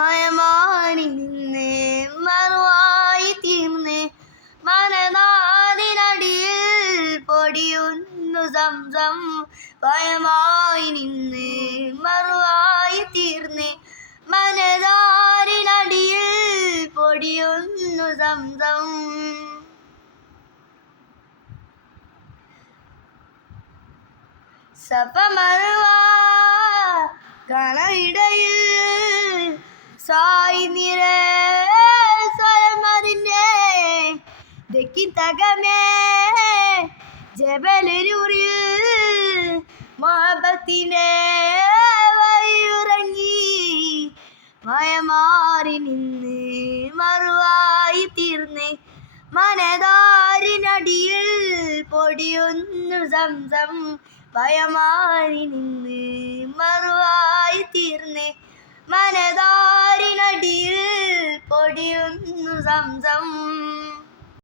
മയമാനി നിന്ന് മറുവായി തീർന്ന് മനനാടിനടിയിൽ പൊടിയുന്നു സംസം. മയമായി നിന്ന് മറുവായി തീർന്ന് മനനാടിനടിയിൽ പൊടിയുന്നു സംസം. സഫമറുവ കണയിടയിൽ സായി നിറേ സ്വയമതിൻ്റെ ദക്കിത്തകമേ ജബലൂരിൽ മൊഹബത്തിൻ്റെ വഴിയുറങ്ങി മയമാറി നിന്ന് മറുവായി തീർന്ന് മനതാരിനടിയിൽ പൊടിയൊന്നു സംസം. ഭയമായി നിന്ന് മറുവായി തീർന്ന് മനതാരിനടിയിൽ പൊടിയൊന്നു സംസം.